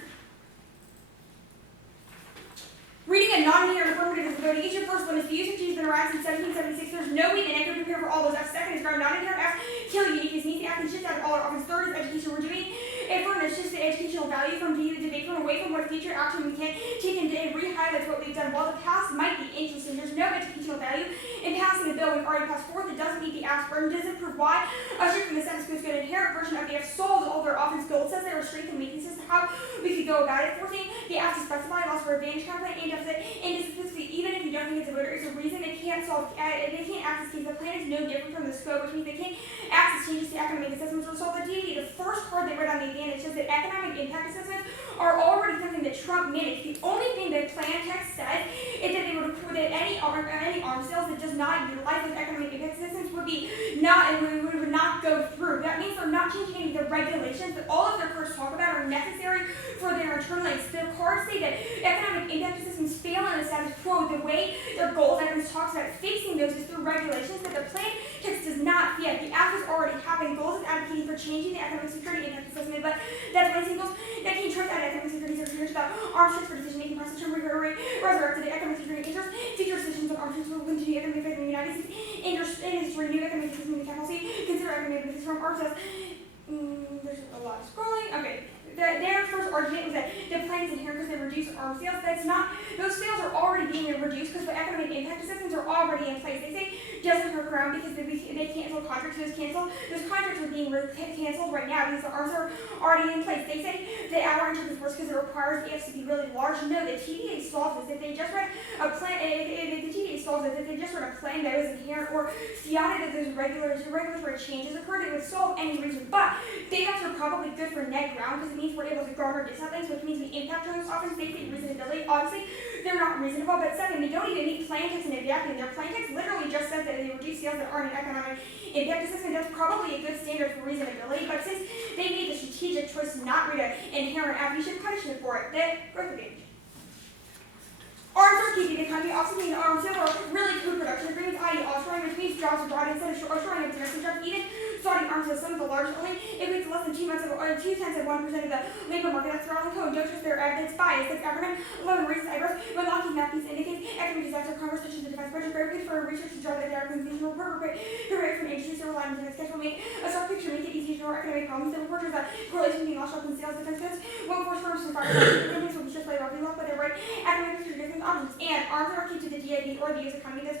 Reading a non-inherent affirmative is voting. Each of the first one is the use of G has been around since 1776. There's no way that I could prepare for all those. F second is ground non-inherent. F kill uniqueness needs to act and shift out of all our offense. Third is education. We're doing it for this shifts the educational value from the debate from away from what future action we can take and re-highlights what we've done. While the past might be interesting, there's no educational value in passing a bill we've already passed forth. It doesn't meet the ask burden, doesn't provide a shift from the status quo. It's an inherent version of the F solves all their offense goals. It says there are strengths and weaknesses. how we could go about it. 14, they have to specify loss for advantage counterplan and deficit, and specifically, even if you don't think it's a voter, it's a reason they can't access cases. The plan is no different from the scope, which means they can't access changes to economic assessments or solve the DAB. The first card they read on the advantage says that economic impact assessments are already something that Trump mandates. The only thing that plan text says is that they would approve that any arms sales that does not utilize those economic impact assessments would not go through. That means they're not changing any of the regulations that all of their cards talk about are necessary for their internal aids. Their cards say that economic impact assessments fail in the status quo. The way their goals evidence talks about fixing those is through regulations that the plan text does not yet. The act has already happened. Goals is advocating for changing the economic security impact assessment, but that's one goals that can trust out economic security research about arms transfer decision making process to resurrected the economic security interest. Future decisions on arms transfer will continue economic effect in the United States and to renew economic system in the capital city. Consider economic benefits from arms sales. There's a lot of scrolling. Okay. Their first argument was that the plan is inherent because they reduce arms sales. That's not. Those sales are already being reduced because the economic impact assessments are already in place. They say doesn't hurt ground because they cancel contracts. Those contracts are being canceled right now because the arms are already in place. They say that our interest is worse because it requires the F to be really large. No, the TDA solves this. If they just read a plan, if the TDA solves this, if they just read a plan that was inherent or theotic that those regulatory changes occurred, it would solve any reason. But they are probably good for net ground because it means we're able to garner discount things, which means we impact on those offers. They say reasonability. Obviously, they're not reasonable. But second, they don't even meet plan text and adapting. Their plan text literally just says that they reduce sales that aren't an economic impact assessment. That's probably a good standard for reasonability. But since they made the strategic choice to not read an inherent act, we should punish them for it. That growth advantage. Arms are keeping the economy, also meaning arms sales are really co-production agreements, i.e. offshoring, which means jobs abroad instead of shoring of domestic jobs. Even starting arms sales, some of the largest only equates to less than 2 tenths of 1% of the labor market. That's Rowland Code. Don't trust their evidence bias. That's government alone raises eyebrows when Lockheed Matthews indicates economic disaster Congress touches the defense budget. Very good for research to draw that there are conventional report from industries to rely on the schedule make a stock picture, make it easy to ignore economic problems. The reporters that correlation between lost jobs and sales defense cuts won't force firms to fire companies will be just by Robbie Luck, but they're right economic picture different options. And arms are key to the DIB or the US economy. That's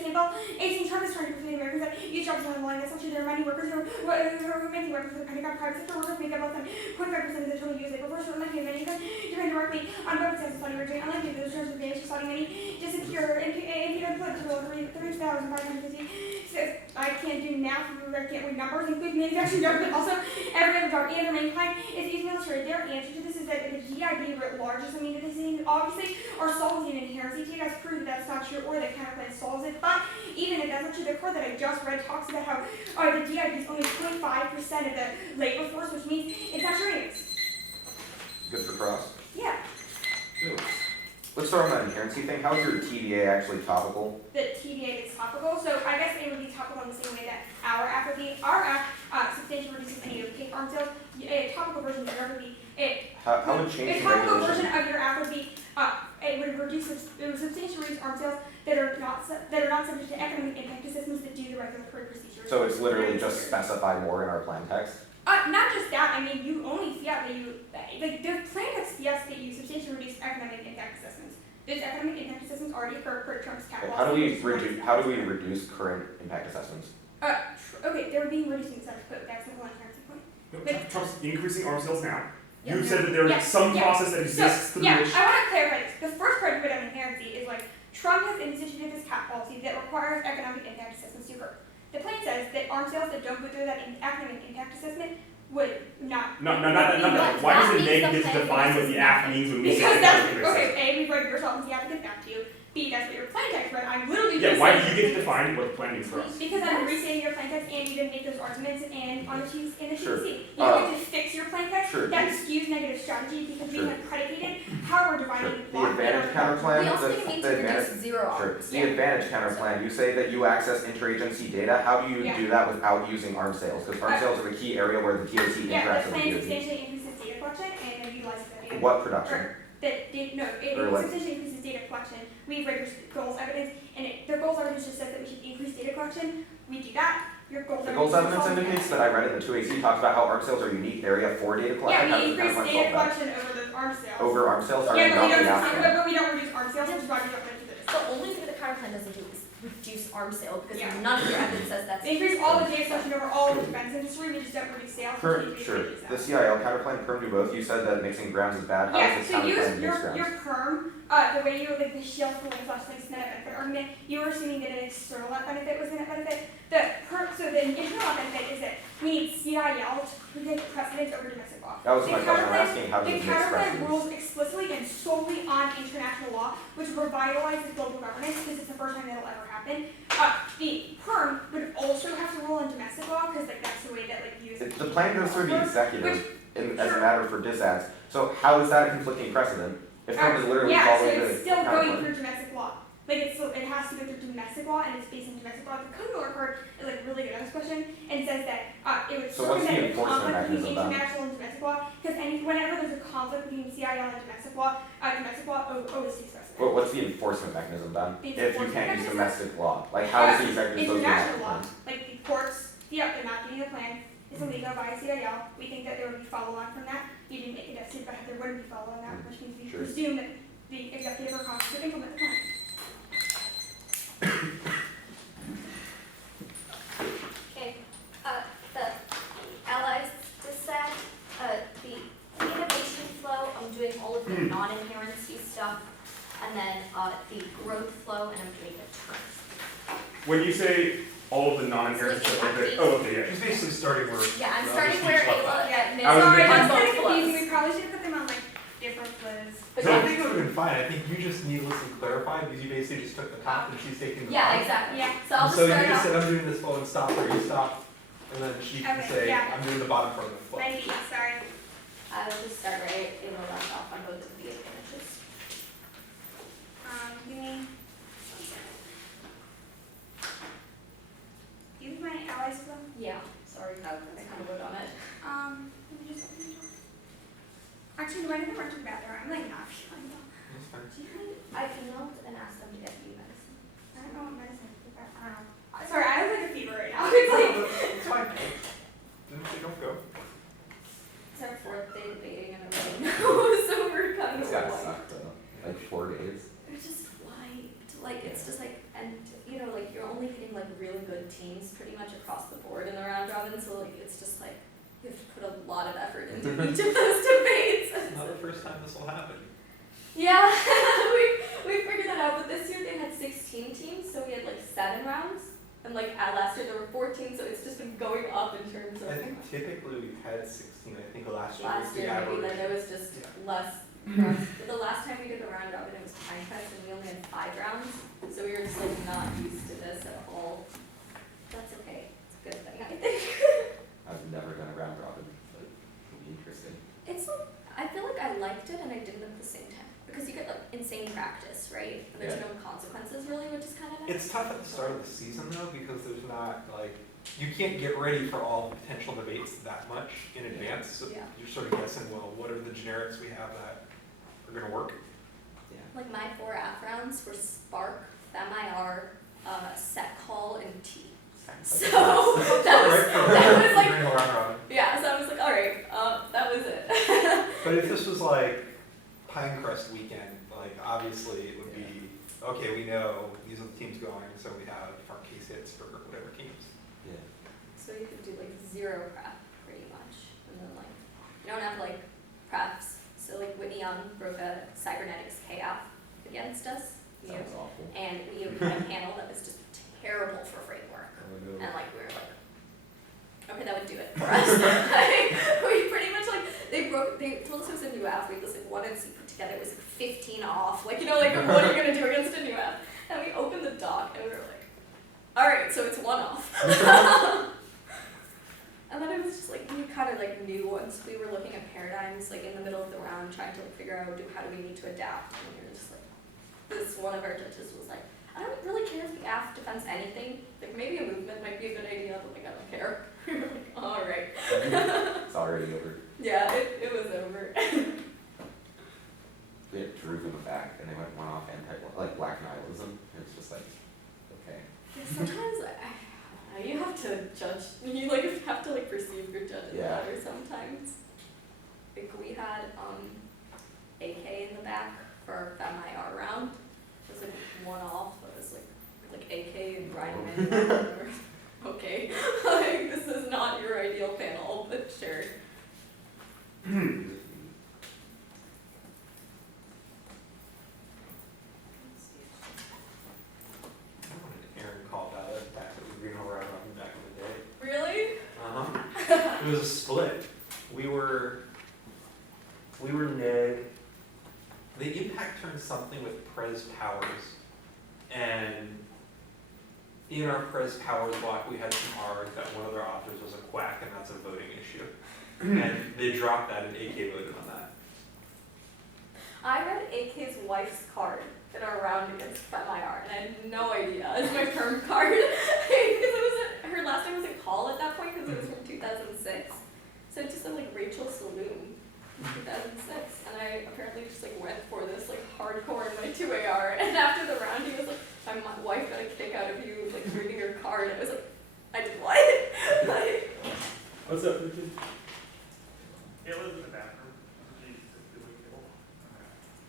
Campbell. 18 Trump is trying to persuade Americans that use jobs on the line. That's actually there are many workers who are making weapons for the Pentagon. Private sector workers make up less than 0.5% of the total US labor force. We're likely many of them depend directly on weapons sales and Saudi Arabia. Unlikely those terms of advantage to Saudi money disappear and put to 3,550. So I can't do math, I can't read numbers, include manufacturing jobs, but also every other job. And their main client is these military. Their answer to this is that the GIB writ large is something that this thing obviously are solving an inherency. You guys prove that that's not true or that counterplan solves it. But even if that's not true, the quote that I just read talks about how the GIB is only 0.5% of the labor force, which means it's not true. Good for cross. Yeah. Good. Let's start on that inherency thing. How is your TDA actually topical? The TDA is topical, so I guess it would be topical in the same way that our act would be. Our act substantially reduces any opaque arm sales. A topical version of your act would be How would change a the topical regulation? version of your act would be it would substantially reduce arm sales that are not subject to economic impact assessments that do the regulatory procedures. So it's literally just specify more in our plan text? Not just that. I mean, you only fiat that you like the plan text fiats that you substantially reduce economic impact assessments. Those economic impact assessments already occur per Trump's capital. How do we reduce current impact assessments? Okay, they're being reduced in the status quo. That's the one currency point. No, Trump's increasing arms sales now. Yeah. You said that there is some process that exists through I which. want to clarify this. The first part of inherency is like Trump has instituted this cap policy that requires economic impact assessments to occur. The plan says that arms sales that don't go through that economic impact assessment would not. No. Why does it make this define what the act means when we say because that's economic impact? okay. A, we've read yourself and the applicant back to you. B, that's what your plan text read. I'm literally Yeah, just why do saying- you get to define what the plan means for us? Because I'm restating your plan text and you didn't make those arguments and on the TC in the Sure. TC. You don't get to fix your plan text. Sure. That skews negative strategy because we Sure. have predicated how we're dividing Sure. the The block. advantage counter plan, We also need to the advantage, reduce zero sure. arms. The advantage counter plan, you say that you access interagency data. How do you Yeah. do that without using arm sales? Because arm sales are the key area where the DOT Yeah, interacts the with plan the DOT. substantially increases data collection and then utilizes that data. What production? It Or what? substantially increases data collection. We've read your goals evidence and their goals evidence just says that we should increase data collection. We do that. Your goals The goals evidence indicates that I read in the 2AC talks about how arm sales are a unique area for data collection. How Yeah, we does the increase counter plan data solve that? collection over the arm sales. Over arm sales? Are Yeah, you but not we the don't applicant? reduce arm sales, which is why we don't mention this. The only thing the counter plan doesn't do is reduce arms sale because Yeah. none of your evidence says that's. They increase all the data collection over all of the defense industry, we just don't reduce sales. Sure. The CIL counterplan perm do both. You said that mixing grounds is bad. How Yeah, is so this use counterplan mix your grounds? perm, the way you like the shield for like flash links net benefit argument, you were assuming that an external net benefit was the net benefit. So the internal net benefit is that we need CIL to take precedence over domestic law. That was The my question. I'm counterplan- asking how does The it mix counterplan precedents? rules explicitly and solely on international law, which revitalizes global governance because it's the first time that'll ever happen. The perm would also have to rule on domestic law because like that's the way that like you. The plan goes through the executive as a Sure. matter for disads. So how is that a conflicting precedent? If perm is literally Yeah, so following the it's still going counterplan. through domestic law. Like it has to go through domestic law and it's based on domestic law. The Code Court is like really good on this question and says that it would So what's the circumvent the enforcement conflict between mechanism then? international and domestic law because whenever there's a conflict between CIL and domestic law always takes precedent. But what's the enforcement mechanism then? The If you enforcement can't use mechanism? domestic law, like how is the executive supposed to International do law, that? like the courts, they're not giving a plan. It's illegal by CIL. We think that there would be follow-on from that. You didn't make a decision, but there wouldn't be follow-on that, which means we Sure. presume that the executive or Congress would implement the plan. Okay, the allies just said, the innovation flow, I'm doing all of the non-inherency stuff, and then, the growth flow, and I'm doing the terms. When you say all of the non-inherent So stuff, like the like oh, okay, yeah. She's basically starting where. Yeah, I'm the starting other where teams left Ayla off. at mid, I was Sorry, thinking- that's on kind of both confusing. flows. We probably should put them on like different flows. But So I yeah. think it would have been fine. I think you just needlessly clarified because you basically just took the top and she's taking the Yeah, bottom. exactly. Yeah. So I'll just So you start just off. said I'm doing this flow and stop where you stop, and then she can Okay, say yeah. I'm doing the bottom part of the flow. 90, sorry. I will just start right in the left off on both of the images. Give me. Use my allies flow. Yeah, sorry, I kind of wrote on it. Let me just open it up. Actually, do I never went to the bathroom? I'm like not feeling well. That's fine. I emailed and asked them to get you medicine. I don't know what medicine to take. I don't know. Sorry, I have like a fever right now. It's like. It's fine. Didn't say don't go. It's our fourth day of dating and everything now, so we're kind of It's gotta like, suck though. Like 4 days. it's just wiped. Like, it's just like, and you know, like you're only hitting like really good teams pretty much across the board in the round robin, so like it's just like you have to put a lot of effort into each of those debates. It's not the first time this will happen. Yeah, we figured that out, but this year they had 16 teams, so we had like 7 rounds. And like last year there were 14, so it's just been going up in terms of I think typically we've had 16. I think last year was last the year maybe average. then there was just Yeah. less rounds. But the last time we did the round robin it was time test and we only had 5 rounds. So we were just like not used to this at all. That's okay. It's a good thing I think. I've never done a round robin, but it'll be interesting. It's like, I feel like I liked it and I didn't at the same time. Because you get like insane practice, right? And there's Yeah. no consequences really, which is kind of nice. It's tough at the start of the season though because there's not like you can't get ready for all the potential debates that much in advance. So Yeah. you're sort of guessing, well, what are the generics we have that are going to work? Like my 4 app rounds were Spark, FemIR, Set Call, and T. So that was like, Greenhill round robin. yeah, so I was like, alright, that was it. But if this was like Pinecrest weekend, like obviously it would be, okay, we know these are the teams going, so we have our case hits for whatever teams. Yeah. So you could do like 0 prep pretty much, and then like, you don't have like preps. So like Whitney Young broke a cybernetics KF against us, Sounds awful. and we had a panel that was just terrible for framework. Oh, no. And like we were like, okay, that would do it for us. Like, we pretty much like they told us it was a new app. We had this like 1 NC put together. It was like 15 off. Like you know like what are you gonna do against a new app? And we opened the doc and we were like, all right, so it's 1 off. And then it was just like we kind of like knew once we were looking at paradigms like in the middle of the round trying to like figure out how do we need to adapt. And we were just like, this one of our judges was like, I don't really care if the app defends anything. Like maybe a movement might be a good idea, but like I don't care. We were like, all right. It's already over. Yeah, it was over. We had Drew in the back, and they went one off like black nihilism. It's just like, okay. Yeah, sometimes you have to judge. You like have to like perceive your judges Yeah. better sometimes. Like we had AK in the back for our FemIR round. It was like 1 off. It was like like AK and riding. Okay, like this is not your ideal panel, but sure. Aaron called out it back at the greenhill rowland back in the day. Really? It was a split. We were neg. The impact turned something with Prez Powers, and in our Prez Powers block we had some arg that one of their authors was a quack, and that's a voting issue. And they dropped that, and AK voted on that. I read AK's wife's card in our round against FemIR, and I had no idea. It's my term card. Because her last name was a call at that point because it was from 2006. So it just said like Rachel Saloon, 2006. And I apparently just like went for this like hardcore in my 2AR. And after the round, he was like, my wife got a kick out of you like reading her card. And I was like, I did what? Like, What's up, Richard? Kayla's in the bathroom.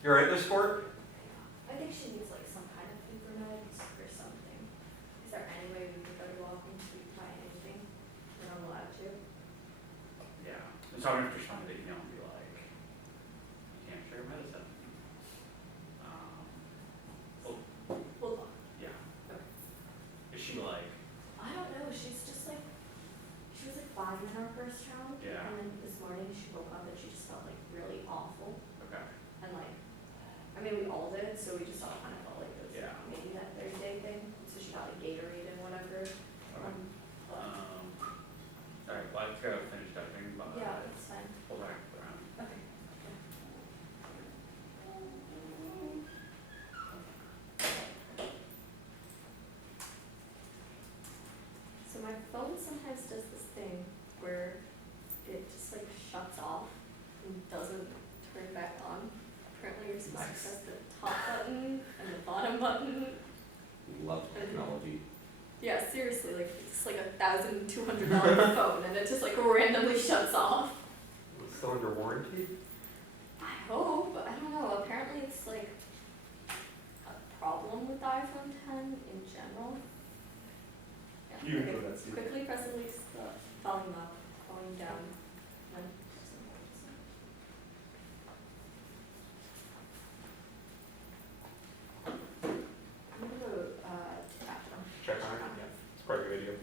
You're right there, sport? I think she needs like some kind of paper meds or something. Is there any way we could go to walking to buy anything? We're not allowed to. Yeah, so I'm gonna respond to the email and be like, you can't share medicine. Hold on. Yeah. Okay. Is she like, I don't know. She's just like, she was like 5 in her first round. Yeah. And then this morning she woke up and she just felt like really awful. okay, And like, I mean, we all did, so we just all kind of felt like it was Yeah. maybe that Thursday thing. So she got like Gatorade and whatever. alright, alright, well, I think I finished typing, but Yeah, it's fine. we'll back around. Okay. So my phone sometimes does this thing where it just like shuts off and doesn't turn back on. Apparently you're supposed to press the top button and the bottom button. Love technology. Yeah, seriously, like it's like $1,200 phone and it just like randomly shuts off. It's still under warranty? I hope, but I don't know. Apparently it's like a problem with the iPhone 10 in general. Yeah, You can okay. go that, Steve. Quickly press release the volume up, volume down. Then I'm gonna go to bathroom. Check on it? Yeah. It's part of the video.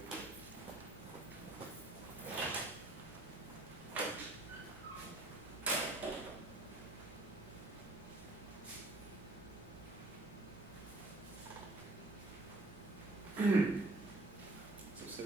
So,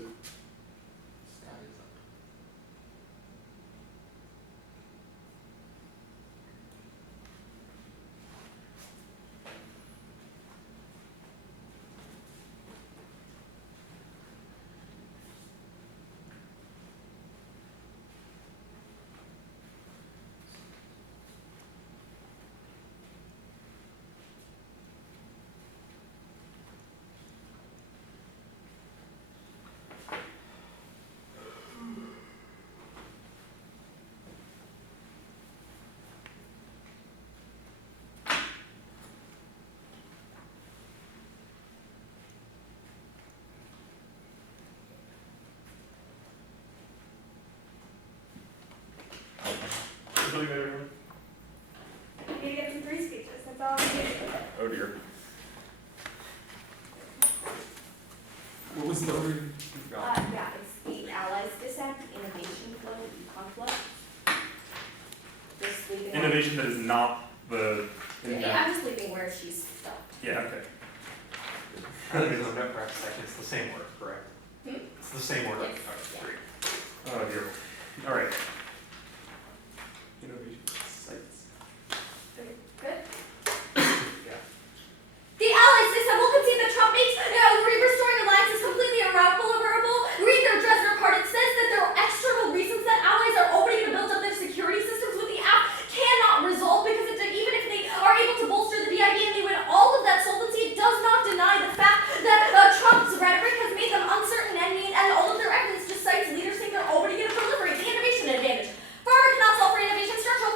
Feeling better, everyone? I need to get some free speeches, that's all I need. Oh dear. What was the order? Yeah, it's the Allies Dissent, Innovation Flow, Econ Flow. Just leaving. Innovation that is not the. Yeah, I'm just leaving where she's stuck. Yeah, okay. I think it's a note for a second. It's the same word, correct? Hmm? It's the same word. Yes. Okay, great. Oh dear. All right. Innovation sites. Good. Yeah. The Allies Dissent will concede that Trump makes restoring alliances completely irrevocable. Read their Dresdner card. It says that there are external reasons that allies are already going to build up their security systems with the app cannot resolve because even if they are able to bolster the DIB and they win all of that solvency, it does not deny the fact that Trump's rhetoric has made them uncertain and mean, and all of their evidence just cites leaders think they're already going to proliferate the innovation advantage. Farmer cannot solve for innovation. Structural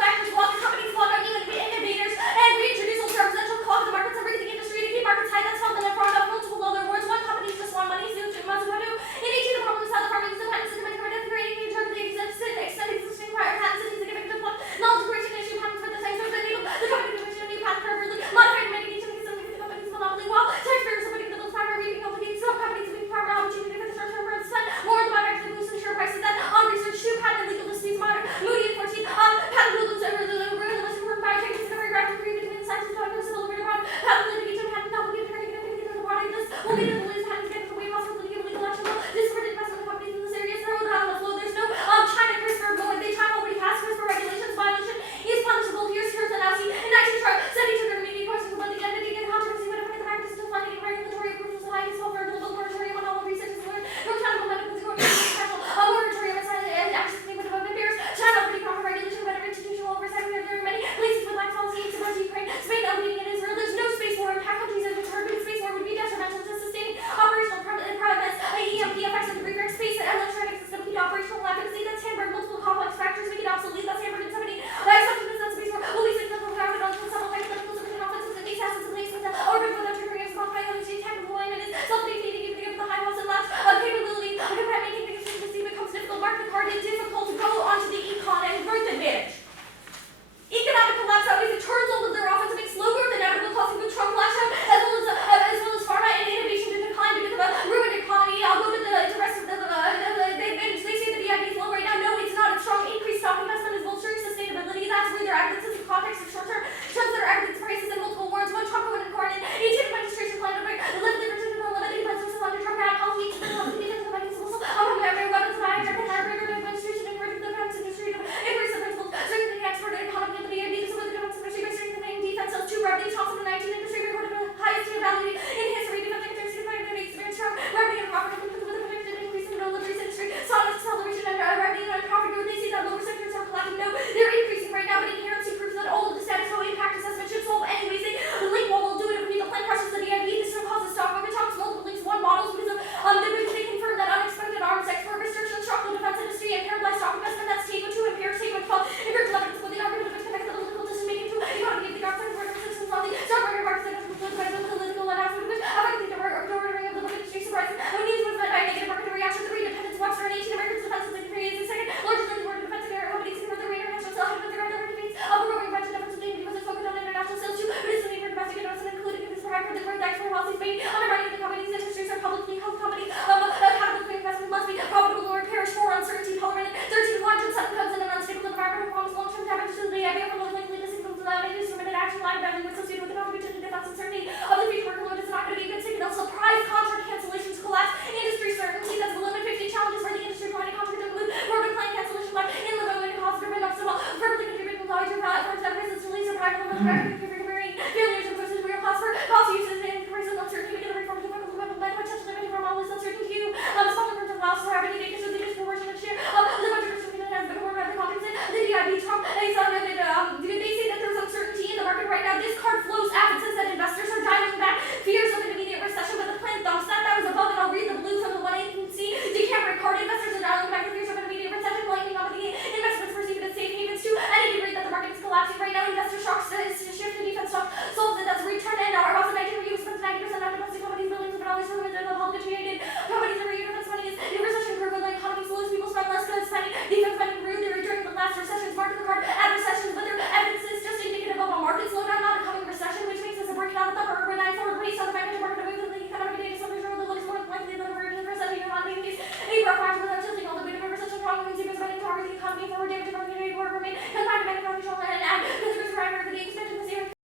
line of revenue associated with the contribution to defense uncertainty of the future workload is not going to be a good signal. Surprise contract cancellations collapse. Industry certainty that's the limit 50 challenges for the industry planning contract include road plan cancellation by in the going to positive enough so verbally contributing to larger for enterprises to release or private